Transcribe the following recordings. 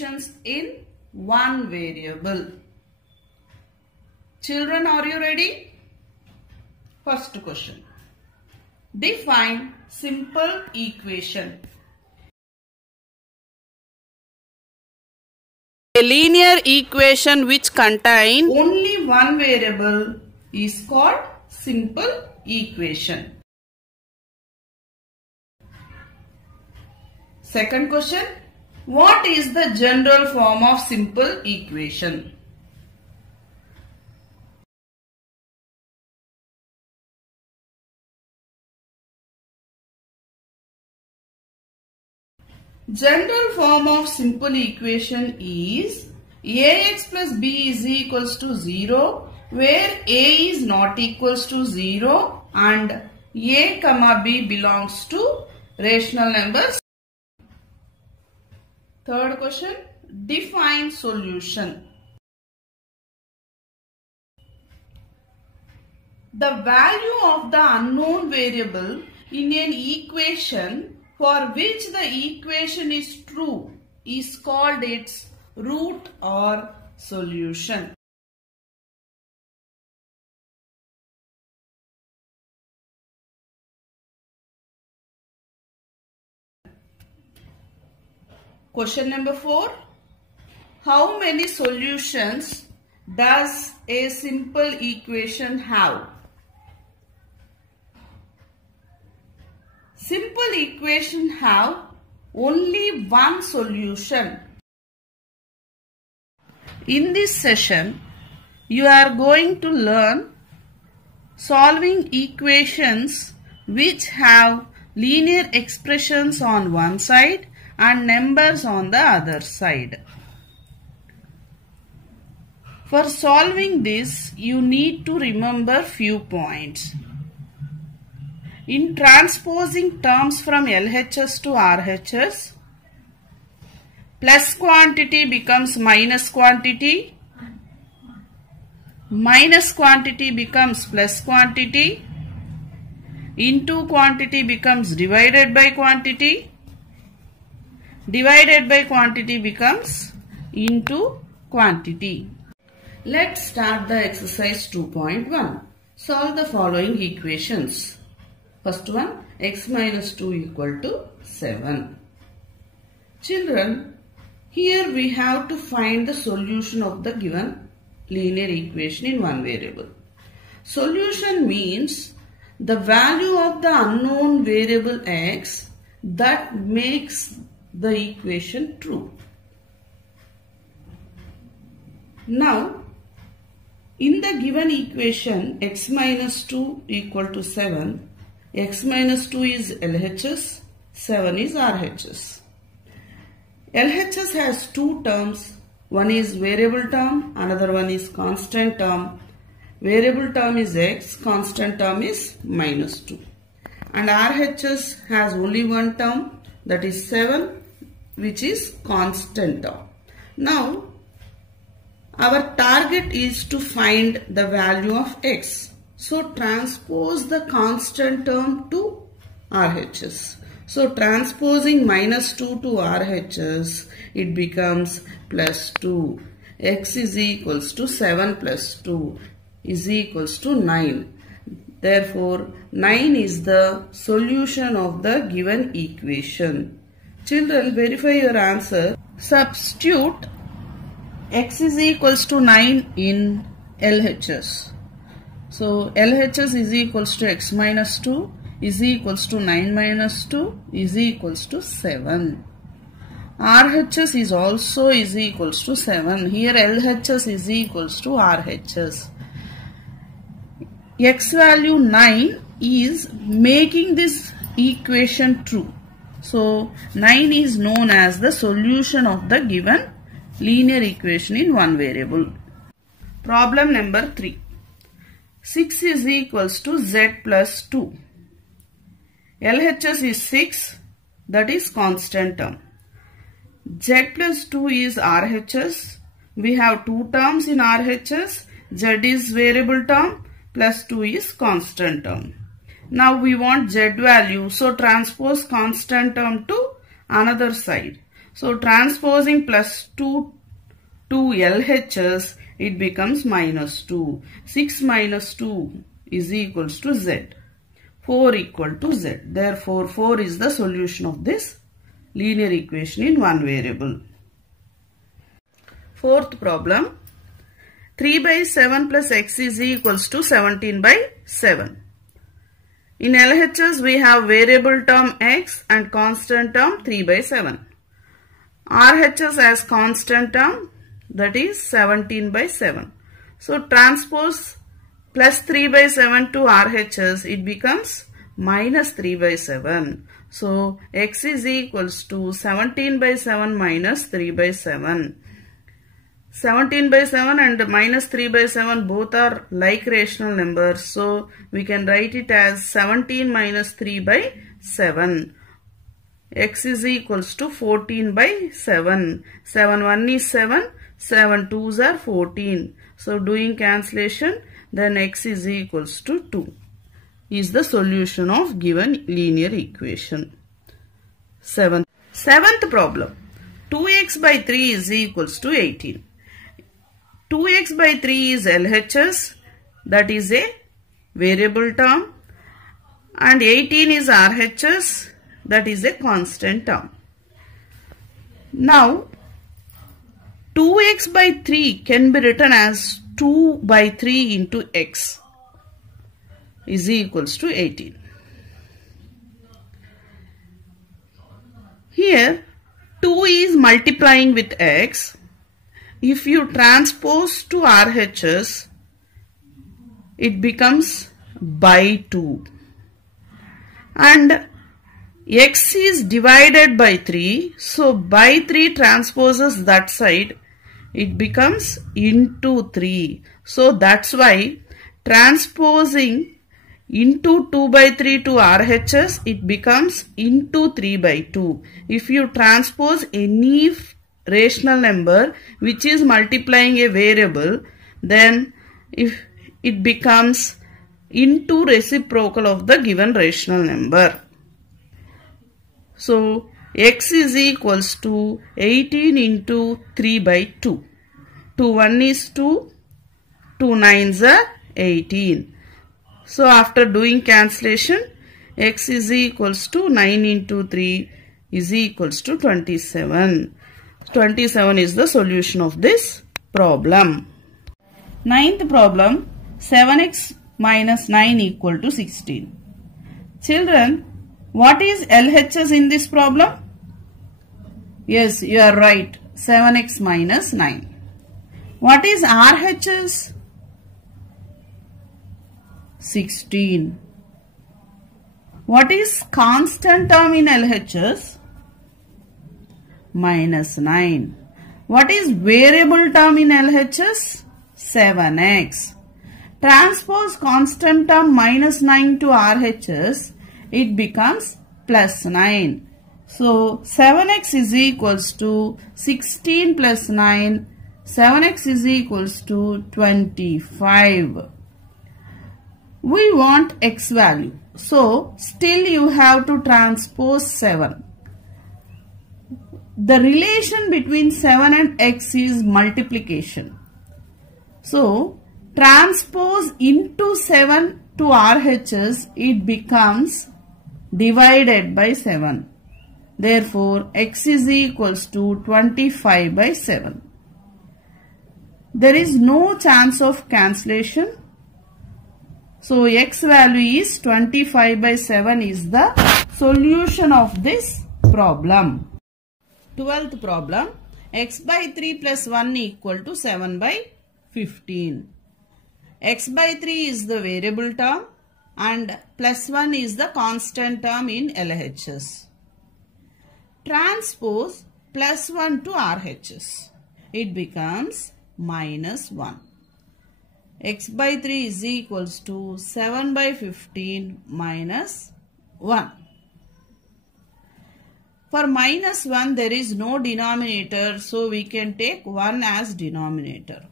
equations in one variable. Children, are you ready? First question. Define simple equation. A linear equation which contains only one variable is called simple equation. Second question. What is the general form of simple equation? General form of simple equation is ax plus b is equals to 0, where a is not equals to 0 and a comma b belongs to rational numbers. Third question. Define solution. The value of the unknown variable in an equation for which the equation is true is called its root or solution. Question number 4. How many solutions does a simple equation have? Simple equation have only one solution. In this session, you are going to learn solving equations which have linear expressions on one side and numbers on the other side. For solving this, you need to remember few points. In transposing terms from LHS to RHS, plus quantity becomes minus quantity, minus quantity becomes plus quantity, into quantity becomes divided by quantity, divided by quantity becomes into quantity. Let's start the exercise 2.1. Solve the following equations. First one, x minus 2 equal to 7. Children, here we have to find the solution of the given linear equation in one variable. Solution means the value of the unknown variable x that makes the equation true. Now, in the given equation x minus 2 equal to 7, x minus 2 is LHS, 7 is RHS. LHS has two terms. One is variable term, another one is constant term. Variable term is x, constant term is minus 2. And RHS has only one term, that is 7, which is constant term. Now, our target is to find the value of x. So, transpose the constant term to RHS. So, transposing minus 2 to RHS, it becomes plus 2. X is equals to 7 plus 2 is equals to 9. Therefore, 9 is the solution of the given equation. Children, verify your answer. Substitute x is equals to 9 in LHS. So, LHS is equals to x minus 2 is equals to 9 minus 2 is equals to 7. RHS is also is equals to 7. Here LHS is equals to RHS. X value 9 is making this equation true. So, 9 is known as the solution of the given linear equation in one variable. Problem number 3. 6 is equals to z plus 2. LHS is 6, that is constant term. Z plus 2 is RHS. We have two terms in RHS. Z is variable term, plus 2 is constant term. Now we want z value, so transpose constant term to another side. So transposing plus 2 to LHS, it becomes minus 2. 6 minus 2 is equals to Z. 4 equal to Z. Therefore, 4 is the solution of this linear equation in one variable. Fourth problem. 3 by 7 plus x is equals to 17 by 7. In LHS, we have variable term x and constant term 3 by 7. RHS has constant term, that is 17 by 7. So transpose plus 3 by 7 to RHS, it becomes minus 3 by 7. So x is equals to 17 by 7 minus 3 by 7. 17 by 7 and minus 3 by 7 both are like rational numbers. So we can write it as 17 minus 3 by 7. X is equals to 14 by 7. 7 1 is 7. 7 2s are 14. So doing cancellation, then x is equals to 2 is the solution of given linear equation. Seventh problem. 2x by 3 is equals to 18. 2x by 3 is LHS, that is a variable term, and 18 is RHS, that is a constant term. Now 2x by 3 can be written as 2 by 3 into x is equals to 18. Here 2 is multiplying with x. If you transpose to RHS, it becomes by 2. And x is divided by 3. So by 3 transposes that side. It becomes into 3. So that's why transposing into 2 by 3 to RHS, it becomes into 3 by 2. If you transpose any rational number which is multiplying a variable, then if it becomes into reciprocal of the given rational number. So x is equals to 18 into 3 by 2. 2 1 is 2. 2 9s are 18. So after doing cancellation, x is equals to 9 into 3 is equals to 27. 27 is the solution of this problem. Ninth problem, 7x minus 9 equal to 16. Children, what is LHS in this problem? Yes, you are right. 7x minus 9. What is RHS? 16. What is constant term in LHS? Minus 9. What is variable term in LHS? 7x. Transpose constant term minus 9 to RHS, it becomes plus 9. So 7x is equals to 16 plus 9. 7x is equals to 25. We want x value. So still you have to transpose 7. The relation between 7 and x is multiplication. So transpose into 7 to RHS, it becomes divided by 7. Therefore, x is equals to 25 by 7. There is no chance of cancellation. So, x value is 25 by 7 is the solution of this problem. 12th problem, x by 3 plus 1 equal to 7 by 15. X by 3 is the variable term and plus 1 is the constant term in LHS. Transpose plus 1 to RHS. It becomes minus 1. X by 3 is equals to 7 by 15 minus 1. For minus 1 there is no denominator, so we can take 1 as denominator.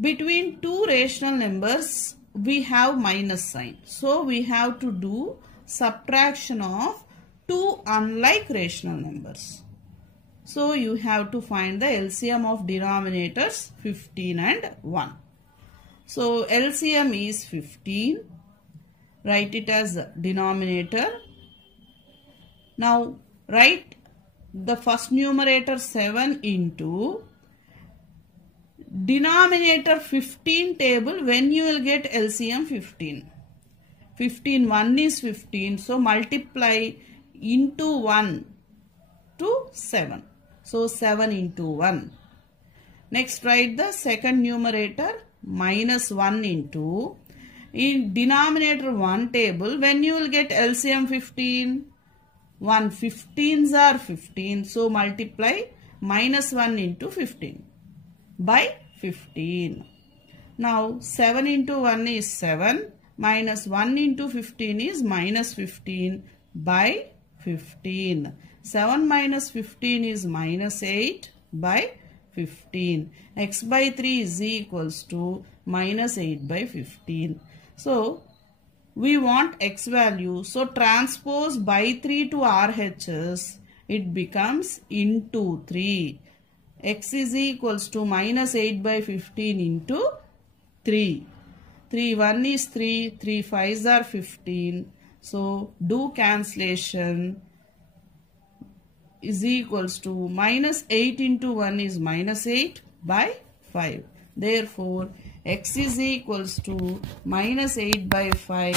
Between two rational numbers we have minus sign. So we have to do subtraction of two unlike rational numbers. So you have to find the LCM of denominators 15 and 1. So LCM is 15. Write it as denominator. Now write the first numerator 7 into denominator 15 table when you will get LCM 15. 15, 1 is 15. So multiply into 1 to 7. So 7 into 1. Next write the second numerator minus 1 into in denominator 1 table when you will get LCM 15. 1 15s are 15. So multiply minus 1 into 15 by 15. Now 7 into 1 is 7. Minus 1 into 15 is minus 15 by 15. 7 minus 15 is minus 8 by 15. X by 3 is equals to minus 8 by 15. So we want x value. So transpose by 3 to RHS. It becomes into 3. X is equals to minus 8 by 15 into 3. 3 1 is 3. 3 5s are 15. So do cancellation is equals to minus 8 into 1 is minus 8 by 5. Therefore x is equals to minus 8 by 5.